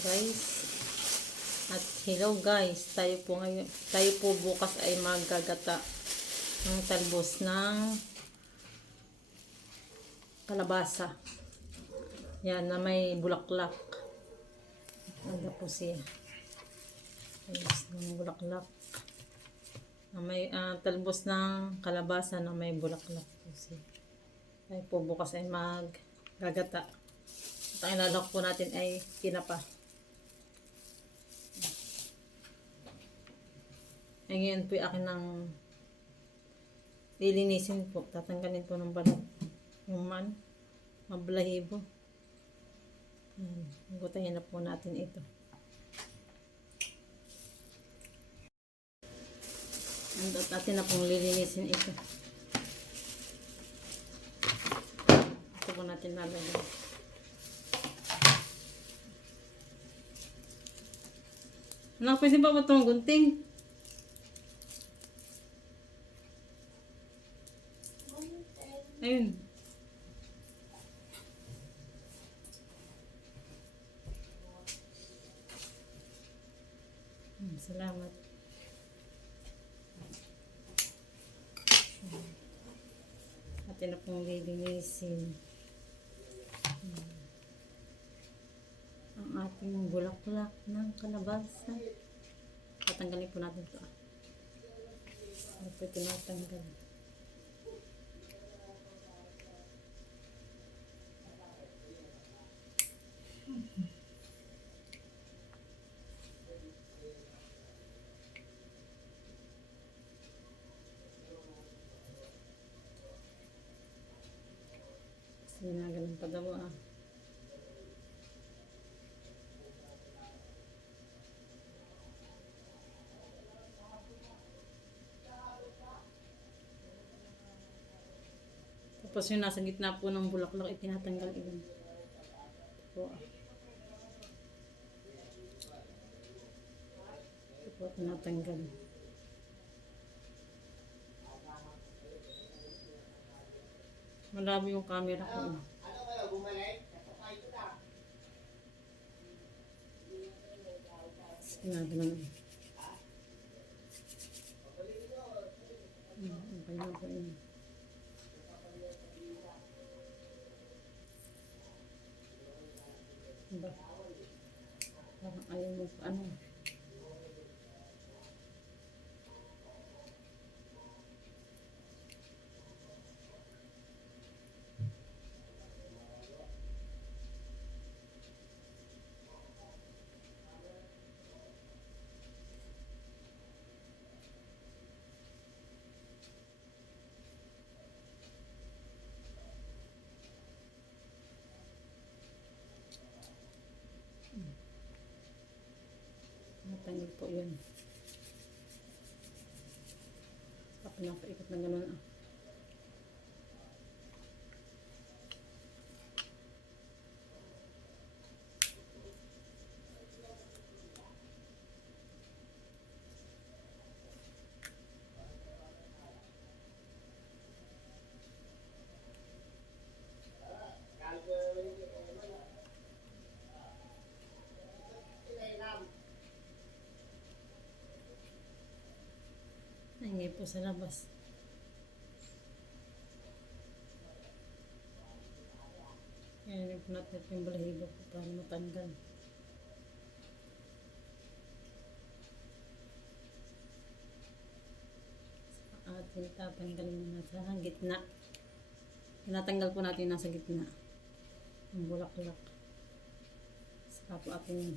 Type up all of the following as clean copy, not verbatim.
guys. At hello guys, tayo po bukas ay maggagata ng talbos ng kalabasa. Yan na may bulaklak. Ano po siya? Talbos ng bulaklak. Na may talbos ng kalabasa na may bulaklak po siya. Tayo po bukas ay maggagata. At ang ilalak po natin ay tinapa. Ay ngayon po akin ng lilinisin po. Tatanggalin po ng balat. Yung mablahibo. Gutahin na po natin ito. At natin na pong lilinisin ito. Ito po natin lalagyan. Anak, pwede ba itong gunting? Ayun. Salamat. Atin na pong lilinisin ang ating bulaklak ng kalabasa. Tatanggalin po natin ito. Ito tinatanggal. Ginagalang pa daw Tapos yung nasa gitna po ng bulaklak, itinatanggal ilan. Ito po. Ito po, tinatanggal. Malabo yung camera ko. Ano kayo, bumalik? Nakapay ko lang. Ginagalang. Okay na po yun. Diba? Parang ayaw mo pa ano. Natanggal po yun. Pinapaikot na gano'n Nangingay po sa labas. Kaya nagpunat natin yung balahibo po para matanggal. At tatanggalin mo na sa gitna. Tinatanggal po natin nasa gitna. Ang bulaklak. Saka po ating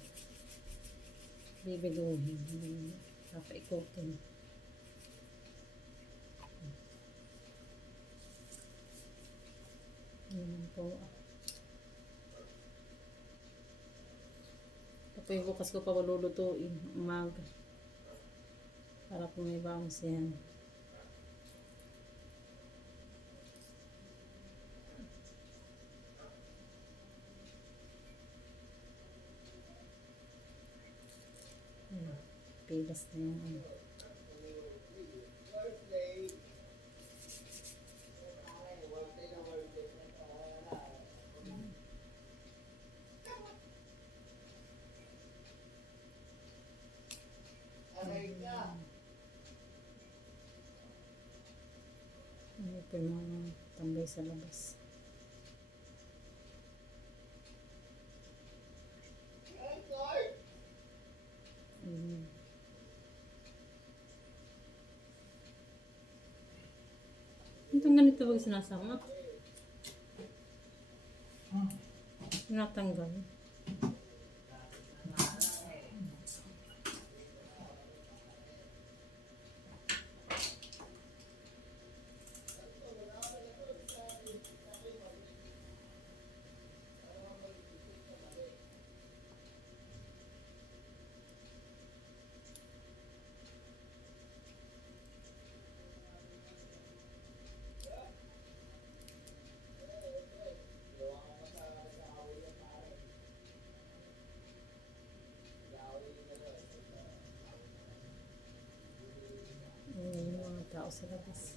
bibiluhin. Papaikotin. Ayan po. Tapos bukas ko pa lulutuin umaga. Para po may bounce yan. Pilas na yan. po yung mga tambay sa labas. Mm. Itong ganito ba sinasama? Tinatanggal. Yung mga tao sa labas.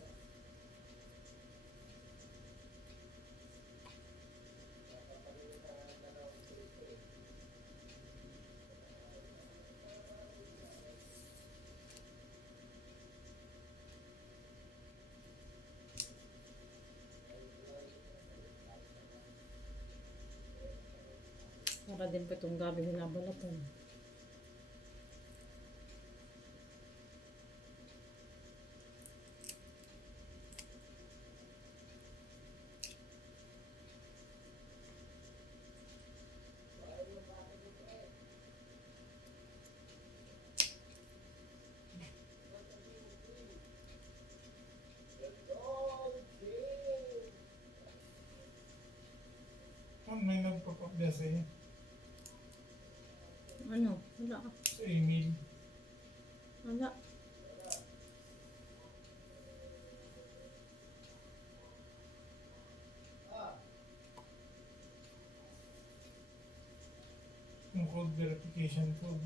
Para din po itong gabi binabalatan. May nagpapakda sa'yo Ano? Wala. sa email. Wala. Yung code verification code.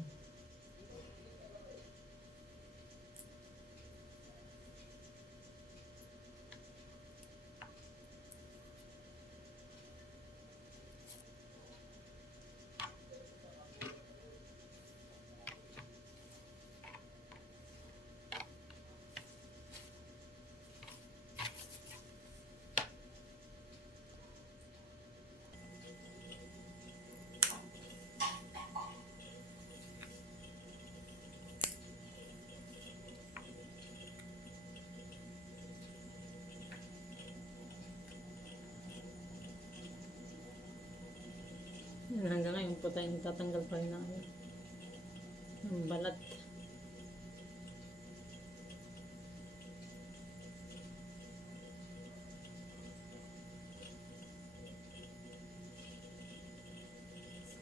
Yan, hanggang ngayon po tayo nagtatanggal pa rin ng balat.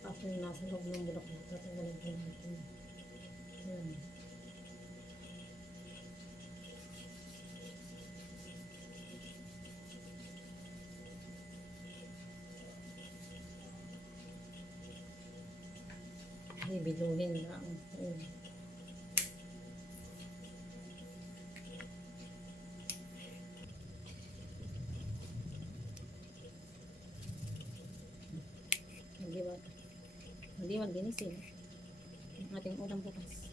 Tapos yung nasa loob ng bulaklak, tatanggalin po natin. Yan. Bibiluhin lang. Ayun. Maliwag. Maliwag din isin. Ang ating ulam bukas.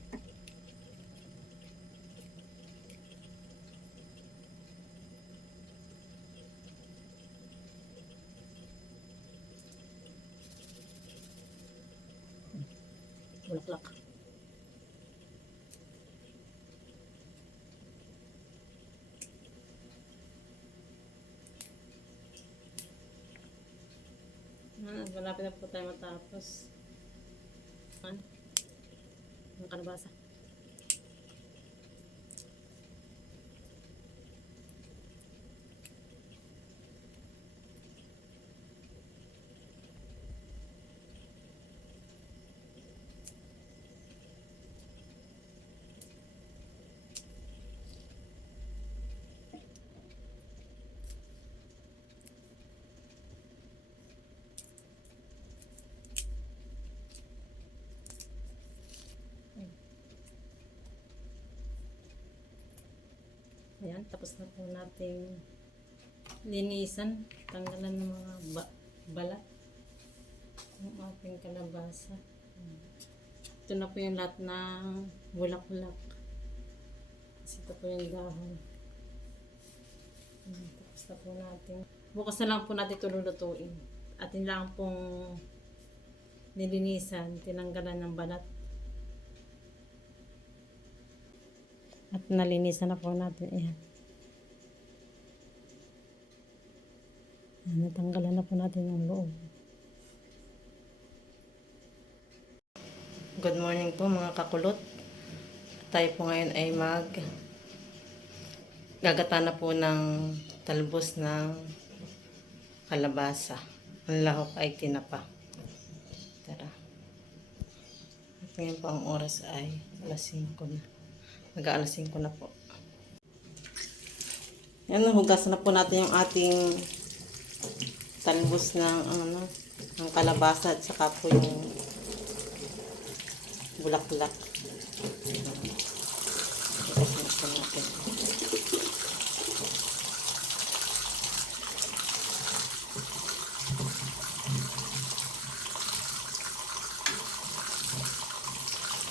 Bulaklak. Malapit na po tayo matapos. Ano? Ang kalabasa. Ayan, tapos na po nating linisan, tanggalan ng mga balat ng ating kalabasa. Ito na po yung lahat ng bulaklak. Kasi ito po yung dahon. bukas na po natin. Bukas na lang po natin ito lulutuin. Atin lang pong nilinisan, tinanggalan ng balat. At nalinisan na po natin. Ayan. Natanggalan na po natin yung loob. Good morning po mga kakulot. Tayo po ngayon ay gagata na po ng talbos ng kalabasa. Ang lahok ay tinapa. Tara. At ngayon po ang oras ay alas 5 na. Mag-aalas 5 na po. Yan, hugasan na po natin yung ating talbos ng ng kalabasa at saka po yung bulaklak. Hugasan na po natin.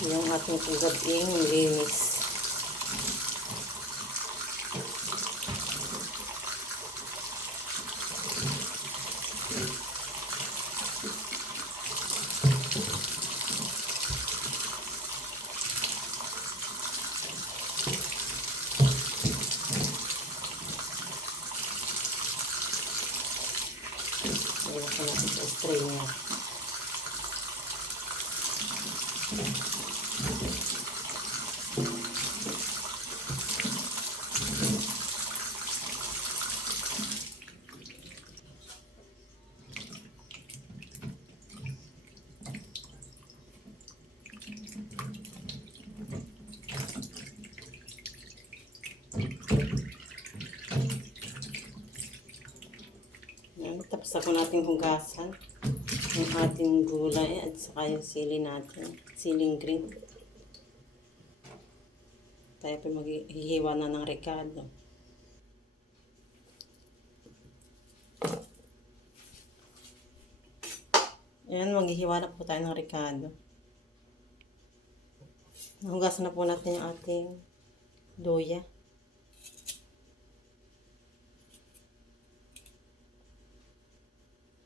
Yung ating gabing linis. Ayan po natin sa strainer. Yan, tapos ako nating hugasan yung ating gulay at saka yung sili natin, siling green. Tayo po maghihiwa na ng rekado. Ayan, maghihiwa na po tayo ng rekado. Hugasan na po natin yung ating luya.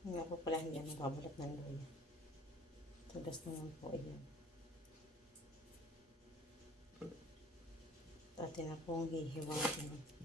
Nga po pala hindi ako babalat ng luya. Tugas naman po iyan. Atin na pong hihiwain.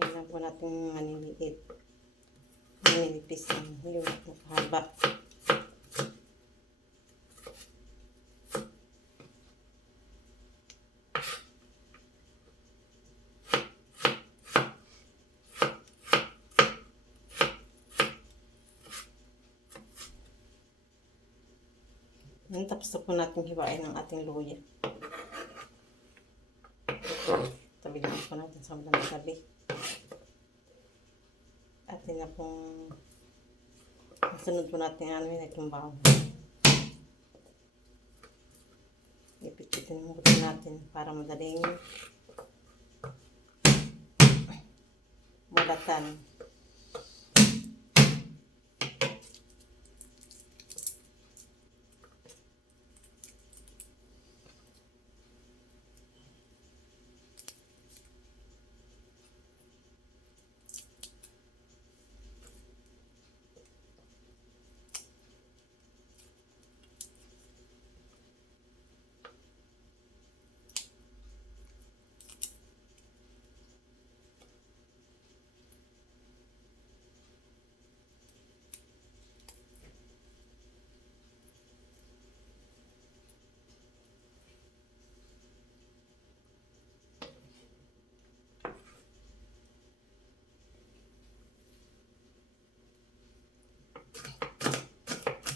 Ayan po natin maniliit. Manilipis ang liwat na haba. Ayan, tapos na po natin hiwain ang ating luya. Tabi lang po natin sa bandang tabi. Atin na pong sunod po natin itong bawang. Ipipitin mo natin para madaling mulatan.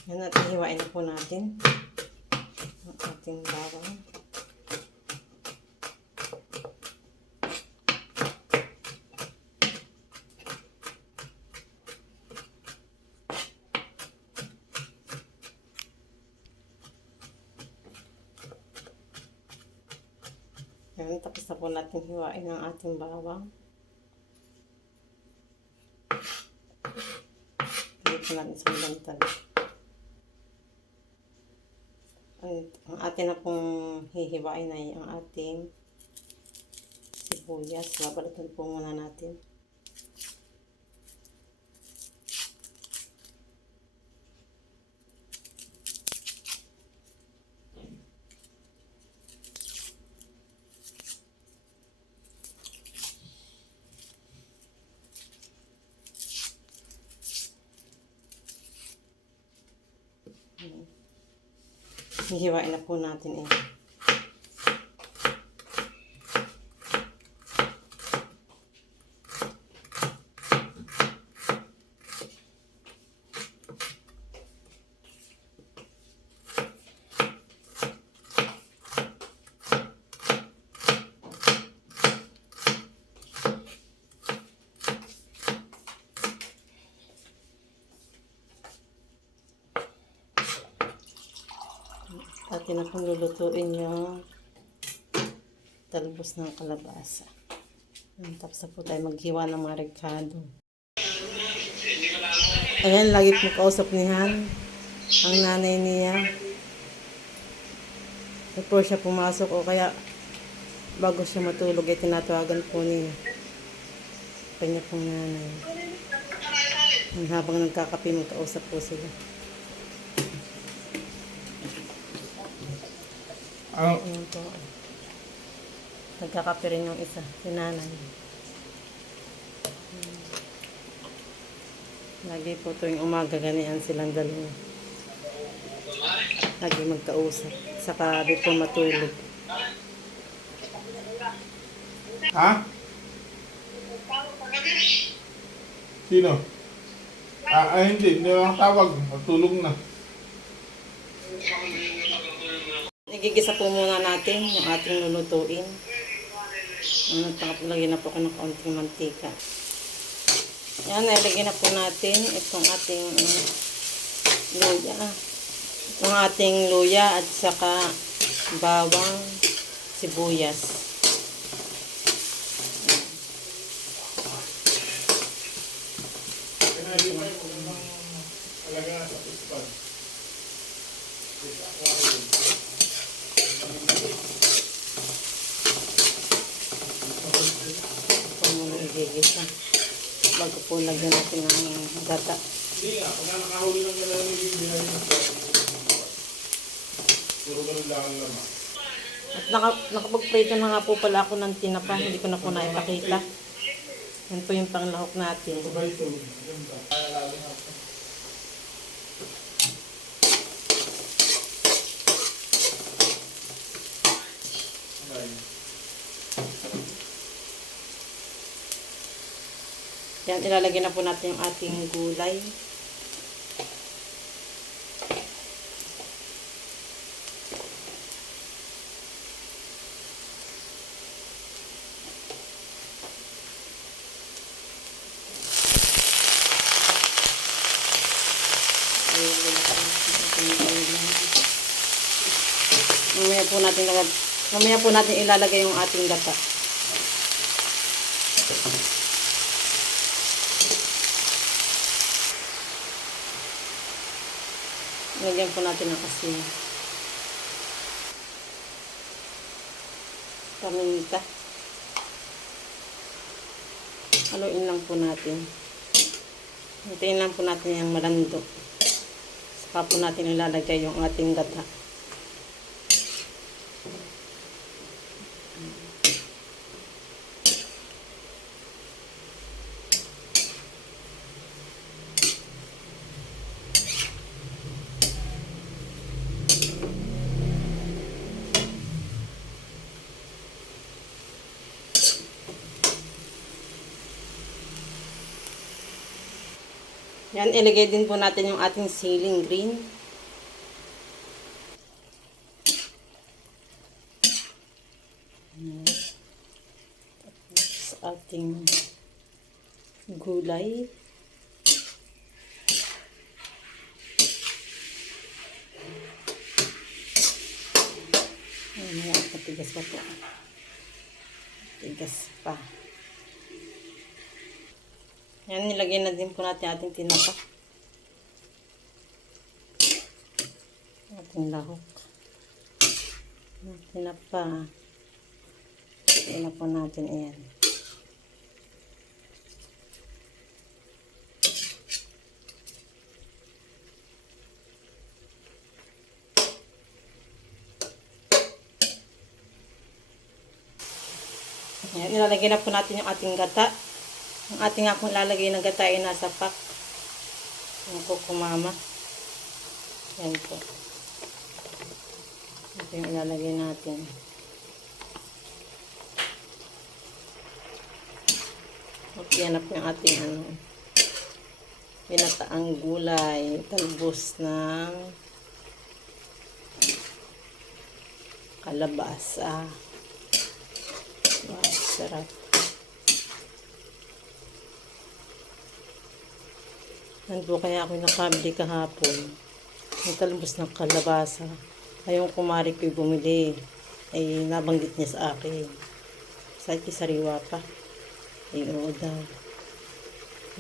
Yan, at hiwain na po natin ang ating bawang. Yan, tapos na po natin hiwain ang ating bawang. Dito natin sa malantag. Ang atin na pong hihiwain ay ang ating sibuyas. Babalatan po muna natin. Hihiwain na po natin eh. Atin na pong lulutuin yung talbos ng kalabasa. Tapos na po tayo maghiwa ng mga rekado. Ayan, lagi po kausap ni Han. Ang nanay niya. Before siya pumasok o kaya bago siya matulog ay tinatawagan po niya. Kanya pong nanay. Habang nagkakape magkausap po sila. Ayan po. Nagkakape rin yung isa, si nanay. Lagi po tuwing umaga ganiyan silang dalawa. Lagi magkausap. Saka di po matulog. Ha? Sino? Hindi ako tawag. Matulog na. Nagigisa po muna natin yung ating lulutuin. Lagyan na po ako ng kaunting mantika. Yan, nilagyan na po natin itong ating luya. Itong ating luya at saka bawang, sibuyas. Ito muna igigisa. Bago po lagyan natin ang gata. Hindi nga, pag nakahuli lang ka lang yung binahin mo. Puro ganun lang ang laman. At nakapag-prito na nga po pala ako ng tinapa. Hindi ko na po naipakita. Yan po yung panglahok natin. Sabay ito. Ganda. Yan, ilalagay na po natin yung ating gulay. Mamaya po natin ilalagay yung ating gata. Lagyan po natin ng asin. Paminta. Haluin lang po natin. Hintayin lang po natin yung malando. Saka po natin ilalagay yung ating gata. Yan, ilagay din po natin yung ating siling green. Tapos ating gulay. Ayan, matigas pa po. Tigas pa. Yan, nilagay na din po natin ating tinapa. Ating lahok. Tinapa. Tingnan po natin ayan. Ayan, ilalagay na po natin yung ating gata. Ang ating akong lalagay ng gata ay nasa pack. Yung kukumama. Ayan po. Ito yung ilalagay natin. Okay, yan na po yung ating pinataang gulay. Talbos ng kalabasa. Wow, sarap. Yan po kaya ako nakabili kahapon. Yung talbos ng kalabasa. Ayong kumari ko'y bumili. Ay nabanggit niya sa akin. Sa sariwa pa. Ay oo daw.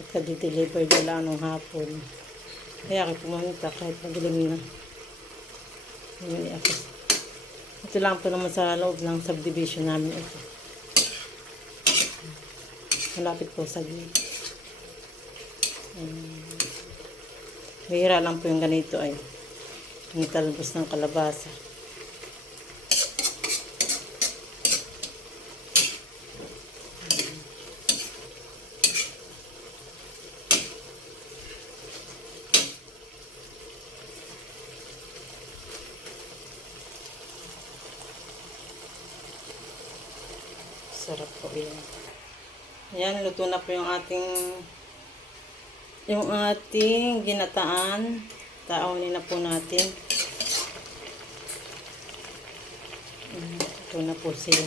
Nagka-deliver nila nung hapon. Kaya ako pumunta kahit madilim na. Bumili ako. Ito lang po naman sa loob ng subdivision namin ito. Malapit po sa gate. Mahira lang po yung ganito ay yung talbos ng kalabasa. Sarap po yan. Ayan, luto na po yung ating ginataan. Taonin na po natin. Ito na po siya.